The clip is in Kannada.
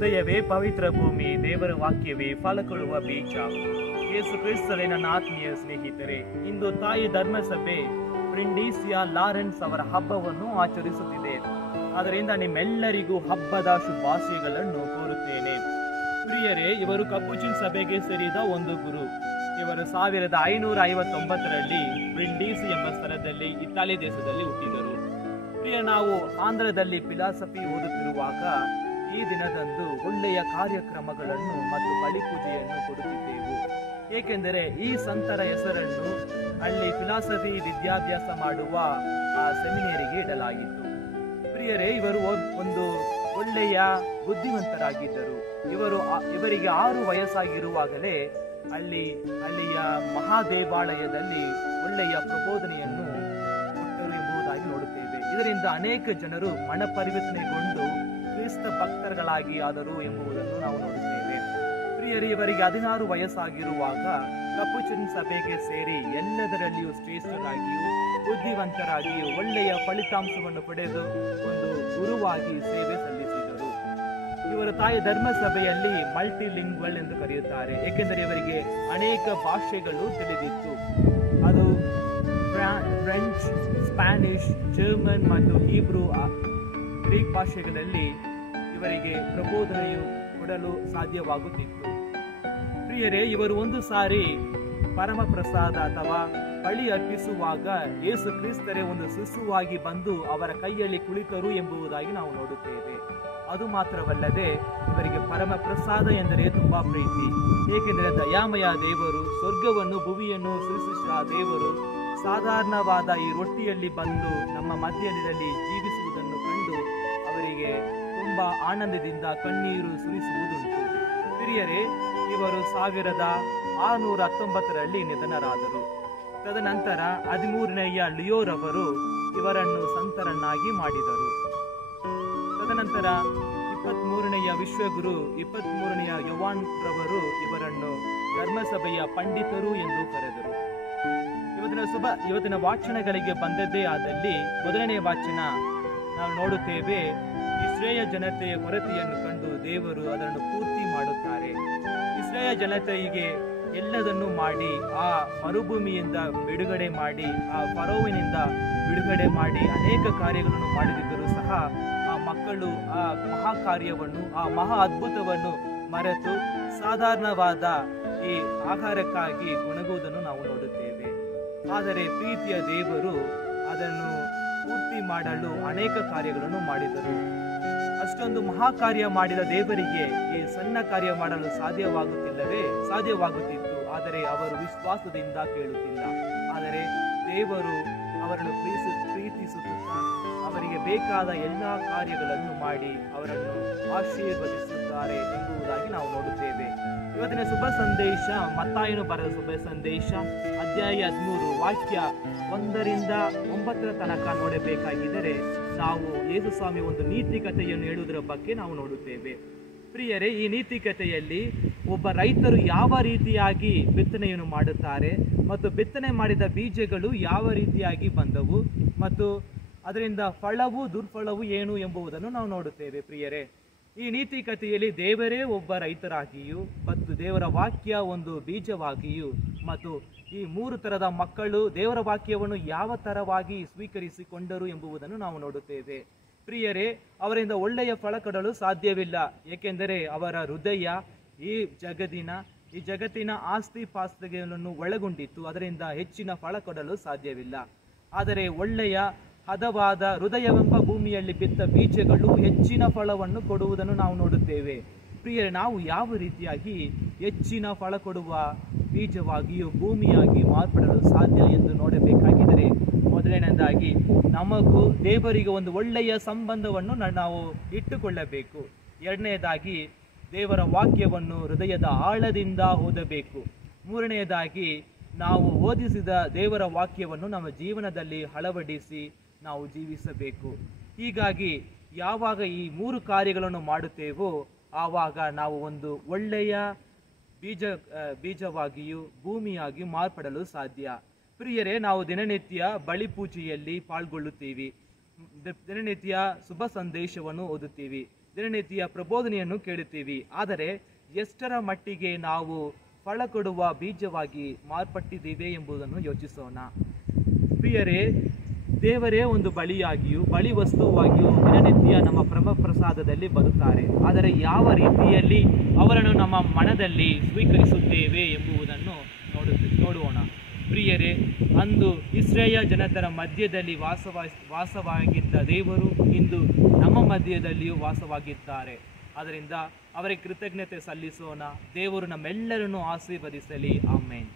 ಹೃದಯವೇ ಪವಿತ್ರ ಭೂಮಿ, ದೇವರ ವಾಕ್ಯವೇ ಫಲ ಕೊಡುವ ಬೀಜ. ಯೇಸು ಕ್ರಿಸ್ತರೇ ನನ್ನ ಆತ್ಮೀಯ ಸ್ನೇಹಿತರೆ, ಇಂದು ತಾಯಿ ಧರ್ಮಸಭೆ ಬ್ರಿಂಡೀಸಿಯಾ ಲಾರೆನ್ಸ್ ಅವರ ಹಬ್ಬವನ್ನು ಆಚರಿಸುತ್ತಿದೆ. ಅದರಿಂದ ನಿಮ್ಮೆಲ್ಲರಿಗೂ ಹಬ್ಬದ ಶುಭಾಶಯಗಳನ್ನು ಕೋರುತ್ತೇನೆ. ಪ್ರಿಯರೇ, ಇವರು ಕಪುಚಿನ್ ಸಭೆಗೆ ಸೇರಿದ ಒಂದು ಗುರು. ಇವರು 1559ರಲ್ಲಿ ಬ್ರಿಂಡೀಸಿ ಎಂಬ ಸ್ಥಳದಲ್ಲಿ ಇತಾಲಿ ದೇಶದಲ್ಲಿ ಹುಟ್ಟಿದರು. ಪ್ರಿಯ, ನಾವು ಆಂಧ್ರದಲ್ಲಿ ಫಿಲಾಸಫಿ ಓದುತ್ತಿರುವಾಗ ಈ ದಿನದಂದು ಒಳ್ಳೆಯ ಕಾರ್ಯಕ್ರಮಗಳನ್ನು ಮತ್ತು ಬಲಿಪೂಜೆಯನ್ನು ಕೊಡುತ್ತಿದ್ದೆವು. ಏಕೆಂದರೆ ಈ ಸಂತರ ಹೆಸರನ್ನು ಅಲ್ಲಿ ಫಿಲಾಸಫಿ ವಿದ್ಯಾಭ್ಯಾಸ ಮಾಡುವ ಆ ಸೆಮಿನೇರಿಗೆ ಇಡಲಾಗಿತ್ತು. ಪ್ರಿಯರೇ, ಇವರು ಒಂದು ಒಳ್ಳೆಯ ಬುದ್ಧಿವಂತರಾಗಿದ್ದರು. ಇವರಿಗೆ 6 ವಯಸ್ಸಾಗಿರುವಾಗಲೇ ಅಲ್ಲಿಯ ಮಹಾದೇವಾಲಯದಲ್ಲಿ ಒಳ್ಳೆಯ ಪ್ರಬೋಧನೆಯನ್ನು ಕೊಟ್ಟರು ಎಂಬುದಾಗಿ ನೋಡುತ್ತೇವೆ. ಇದರಿಂದ ಅನೇಕ ಜನರು ಮನಪರಿವರ್ತನೆಗೊಂಡು ಕ್ರಿಸ್ತ ಭಕ್ತರುಗಳಾಗಿ ಆದರು ಎಂಬುದನ್ನು ನಾವು ನೋಡುತ್ತೇವೆ. ಪ್ರಿಯರೇ, ಇವರಿಗೆ 16 ವಯಸ್ಸಾಗಿರುವಾಗ ಕಪುಚಿನ್ ಸಭೆಗೆ ಸೇರಿ ಎಲ್ಲದರಲ್ಲಿಯೂ ಶ್ರೇಷ್ಠರಾಗಿಯೂ ಬುದ್ಧಿವಂತರಾಗಿಯೂ ಒಳ್ಳೆಯ ಫಲಿತಾಂಶವನ್ನು ಪಡೆದು ಒಂದು ಗುರುವಾಗಿ ಸೇವೆ ಸಲ್ಲಿಸಿದರು. ಇವರ ತಾಯಿ ಧರ್ಮಸಭೆಯಲ್ಲಿ ಮಲ್ಟಿಲಿಂಗ್ವಲ್ ಎಂದು ಕರೆಯುತ್ತಾರೆ, ಏಕೆಂದರೆ ಇವರಿಗೆ ಅನೇಕ ಭಾಷೆಗಳು ತಿಳಿದಿತ್ತು. ಅದು ಫ್ರೆಂಚ್, ಸ್ಪ್ಯಾನಿಷ್, ಜರ್ಮನ್ ಮತ್ತು ಹೀಬ್ರೂ, ಗ್ರೀಕ್ ಭಾಷೆಗಳಲ್ಲಿ ಇವರಿಗೆ ಪ್ರಬೋಧನೆಯು ಕೊಡಲು ಸಾಧ್ಯವಾಗುತ್ತಿತ್ತು. ಪ್ರಿಯರೇ, ಇವರು ಒಂದು ಸಾರಿ ಪರಮ ಪ್ರಸಾದ ಅಥವಾ ಬಲಿ ಅರ್ಪಿಸುವಾಗ ಯೇಸು ಕ್ರಿಸ್ತರೇ ಒಂದು ಶಿಶುವಾಗಿ ಬಂದು ಅವರ ಕೈಯಲ್ಲಿ ಕುಳಿತರು ಎಂಬುದಾಗಿ ನಾವು ನೋಡುತ್ತೇವೆ. ಅದು ಮಾತ್ರವಲ್ಲದೆ ಇವರಿಗೆ ಪರಮ ಪ್ರಸಾದ ಎಂದರೆ ತುಂಬಾ ಪ್ರೀತಿ. ಏಕೆಂದರೆ ದಯಾಮಯ ದೇವರು ಸ್ವರ್ಗವನ್ನು ಭುವಿಯನ್ನು ಸೃಷ್ಟಿಸಿದ ದೇವರು ಸಾಧಾರಣವಾದ ಈ ರೊಟ್ಟಿಯಲ್ಲಿ ಬಂದು ನಮ್ಮ ಮಧ್ಯದಲ್ಲಿ ಜೀವಿಸುವುದನ್ನು ಕಂಡು ಅವರಿಗೆ ತುಂಬಾ ಆನಂದದಿಂದ ಕಣ್ಣೀರು ಸುರಿಸುವುದುಂಟು. ಪ್ರಿಯರೇ, ಇವರು 1619ರಲ್ಲಿ ನಿಧನರಾದರು. ತದನಂತರ 13ನೆಯ ಲಿಯೋರವರು ಇವರನ್ನು ಸಂತರನ್ನಾಗಿ ಮಾಡಿದರು. ತದನಂತರ 23ನೆಯ ವಿಶ್ವಗುರು 23ನೆಯ ಯೋವಾನ್ ರವರು ಇವರನ್ನು ಧರ್ಮಸಭೆಯ ಪಂಡಿತರು ಎಂದು ಕರೆದರು. ಇವತ್ತಿನ ವಾಚನಗಳಿಗೆ ಬಂದದ್ದೇ ಆದಲ್ಲಿ ಮೊದಲನೇ ವಾಚನ ನಾವು ನೋಡುತ್ತೇವೆ. ಇಸ್ರೇಯ ಜನತೆಯ ಕೊರತೆಯನ್ನು ಕಂಡು ದೇವರು ಅದನ್ನು ಪೂರ್ತಿ ಮಾಡುತ್ತಾರೆ. ಇಸ್ರೇಯ ಜನತೆಗೆ ಎಲ್ಲದನ್ನು ಮಾಡಿ ಆ ಮರುಭೂಮಿಯಿಂದ ಬಿಡುಗಡೆ ಮಾಡಿ ಆ ಫರೋವಿನಿಂದ ಬಿಡುಗಡೆ ಮಾಡಿ ಅನೇಕ ಕಾರ್ಯಗಳನ್ನು ಮಾಡಿದಿದ್ದರೂ ಸಹ ಆ ಮಕ್ಕಳು ಆ ಮಹಾ ಕಾರ್ಯವನ್ನು ಆ ಮಹಾ ಅದ್ಭುತವನ್ನು ಮರೆತು ಸಾಧಾರಣವಾದ ಈ ಆಹಾರಕ್ಕಾಗಿ ಗುಣಗುವುದನ್ನು ನಾವು ನೋಡುತ್ತೇವೆ. ಆದರೆ ಪ್ರೀತಿಯ ದೇವರು ಅದನ್ನು ಪೂರ್ತಿ ಮಾಡಲು ಅನೇಕ ಕಾರ್ಯಗಳನ್ನು ಮಾಡಿದರು. ಅಷ್ಟೊಂದು ಮಹಾ ಕಾರ್ಯ ಮಾಡಿದ ದೇವರಿಗೆ ಈ ಸಣ್ಣ ಕಾರ್ಯ ಮಾಡಲು ಸಾಧ್ಯವಾಗುತ್ತಿತ್ತು. ಆದರೆ ಅವರು ವಿಶ್ವಾಸದಿಂದ ಕೇಳುತ್ತಿಲ್ಲ. ಆದರೆ ದೇವರು ಅವರನ್ನು ಪ್ರೀತಿಸುತ್ತಾ ಅವರಿಗೆ ಬೇಕಾದ ಎಲ್ಲ ಕಾರ್ಯಗಳನ್ನು ಮಾಡಿ ಅವರನ್ನು ಆಶೀರ್ವದಿಸುತ್ತಾರೆ ಎಂಬುದಾಗಿ ನಾವು ನೋಡುತ್ತೇವೆ. ಇವತ್ತಿನ ಶುಭ ಸಂದೇಶ ಮತ್ತಾಯನು ಬರೆದ ಶುಭ ಸಂದೇಶ ಅಧ್ಯಾಯ 13 ವಾಕ್ಯ 1ರಿಂದ 9 ತನಕ ನೋಡಬೇಕಾಗಿದ್ದರೆ ನಾವು ಯೇಸು ಸ್ವಾಮಿ ಒಂದು ನೀತಿ ಕಥೆಯನ್ನು ಹೇಳುವುದರ ಬಗ್ಗೆ ನಾವು ನೋಡುತ್ತೇವೆ. ಪ್ರಿಯರೇ, ಈ ನೀತಿ ಕಥೆಯಲ್ಲಿ ಒಬ್ಬ ರೈತರು ಯಾವ ರೀತಿಯಾಗಿ ಬಿತ್ತನೆಯನ್ನು ಮಾಡುತ್ತಾರೆ ಮತ್ತು ಬಿತ್ತನೆ ಮಾಡಿದ ಬೀಜಗಳು ಯಾವ ರೀತಿಯಾಗಿ ಬಂದವು ಮತ್ತು ಅದರಿಂದ ಫಲವು ದುರ್ಫಲವು ಏನು ಎಂಬುದನ್ನು ನಾವು ನೋಡುತ್ತೇವೆ. ಪ್ರಿಯರೇ, ಈ ನೀತಿ ಕಥೆಯಲ್ಲಿ ದೇವರೇ ಒಬ್ಬ ರೈತರಾಗಿಯೂ ಮತ್ತು ದೇವರ ವಾಕ್ಯ ಒಂದು ಬೀಜವಾಗಿಯೂ ಮತ್ತು ಈ 3 ತರದ ಮಕ್ಕಳು ದೇವರ ವಾಕ್ಯವನ್ನು ಯಾವ ತರವಾಗಿ ಸ್ವೀಕರಿಸಿಕೊಂಡರು ಎಂಬುದನ್ನು ನಾವು ನೋಡುತ್ತೇವೆ. ಪ್ರಿಯರೇ, ಅವರಿಂದ ಒಳ್ಳೆಯ ಫಲ ಕೊಡಲು ಸಾಧ್ಯವಿಲ್ಲ. ಏಕೆಂದರೆ ಅವರ ಹೃದಯ ಈ ಜಗತ್ತಿನ ಆಸ್ತಿ ಪಾಸ್ತಿಗಳನ್ನು ಒಳಗೊಂಡಿತ್ತು. ಅದರಿಂದ ಹೆಚ್ಚಿನ ಫಲ ಕೊಡಲು ಸಾಧ್ಯವಿಲ್ಲ. ಆದರೆ ಒಳ್ಳೆಯ ಹದವಾದ ಹೃದಯವೆಂಬ ಭೂಮಿಯಲ್ಲಿ ಬಿತ್ತ ಬೀಜಗಳು ಹೆಚ್ಚಿನ ಫಲವನ್ನು ಕೊಡುವುದನ್ನು ನಾವು ನೋಡುತ್ತೇವೆ. ಪ್ರಿಯರೇ, ನಾವು ಯಾವ ರೀತಿಯಾಗಿ ಹೆಚ್ಚಿನ ಫಲ ಕೊಡುವ ಬೀಜವಾಗಿಯೂ ಭೂಮಿಯಾಗಿ ಮಾರ್ಪಡಲು ಸಾಧ್ಯ ಎಂದು ನೋಡಬೇಕಾಗಿದ್ದರೆ ಮೊದಲನೇದಾಗಿ ನಮಗೂ ದೇವರಿಗೆ ಒಂದು ಒಳ್ಳೆಯ ಸಂಬಂಧವನ್ನು ನಾವು ಇಟ್ಟುಕೊಳ್ಳಬೇಕು. ಎರಡನೆಯದಾಗಿ ದೇವರ ವಾಕ್ಯವನ್ನು ಹೃದಯದ ಆಳದಿಂದ ಓದಬೇಕು. ಮೂರನೆಯದಾಗಿ ನಾವು ಓದಿಸಿದ ದೇವರ ವಾಕ್ಯವನ್ನು ನಮ್ಮ ಜೀವನದಲ್ಲಿ ಅಳವಡಿಸಿ ನಾವು ಜೀವಿಸಬೇಕು. ಹೀಗಾಗಿ ಯಾವಾಗ ಈ 3 ಕಾರ್ಯಗಳನ್ನು ಮಾಡುತ್ತೇವೋ ಆವಾಗ ನಾವು ಒಂದು ಒಳ್ಳೆಯ ಬೀಜವಾಗಿಯೂ ಭೂಮಿಯಾಗಿ ಮಾರ್ಪಡಲು ಸಾಧ್ಯ. ಪ್ರಿಯರೇ, ನಾವು ದಿನನಿತ್ಯ ಬಳಿ ಪೂಜೆಯಲ್ಲಿ ಪಾಲ್ಗೊಳ್ಳುತ್ತೀವಿ, ದಿನನಿತ್ಯ ಶುಭ ಸಂದೇಶವನ್ನು ಓದುತ್ತೀವಿ. ದಿನನಿತ್ಯ ಪ್ರಬೋಧನೆಯನ್ನು ಕೇಳುತ್ತೀವಿ. ಆದರೆ ಎಷ್ಟರ ಮಟ್ಟಿಗೆ ನಾವು ಫಲ ಕೊಡುವ ಬೀಜವಾಗಿ ಮಾರ್ಪಟ್ಟಿದ್ದೇವೆ ಎಂಬುದನ್ನು ಯೋಚಿಸೋಣ. ಪ್ರಿಯರೇ, ದೇವರೇ ಒಂದು ಬಳಿ ವಸ್ತುವಾಗಿಯೂ ದಿನನಿತ್ಯ ನಮ್ಮ ಪ್ರಸಾದದಲ್ಲಿ ಬರುತ್ತಾರೆ. ಆದರೆ ಯಾವ ರೀತಿಯಲ್ಲಿ ಅವರನ್ನು ನಮ್ಮ ಮನದಲ್ಲಿ ಸ್ವೀಕರಿಸುತ್ತೇವೆ ಎಂಬುದನ್ನು ನೋಡೋಣ. ಪ್ರಿಯರೇ, ಅಂದು ಇಸ್ರಾಯೇಲ್ ಜನತರ ಮಧ್ಯದಲ್ಲಿ ವಾಸವಾಗಿದ್ದ ದೇವರು ಇಂದು ನಮ್ಮ ಮಧ್ಯದಲ್ಲಿಯೂ ವಾಸವಾಗಿದ್ದಾರೆ. ಅದರಿಂದ ಅವರಿಗೆ ಕೃತಜ್ಞತೆ ಸಲ್ಲಿಸೋಣ. ದೇವರು ನಮ್ಮೆಲ್ಲರನ್ನು ಆಶೀರ್ವದಿಸಲಿ. ಆಮೆನ್.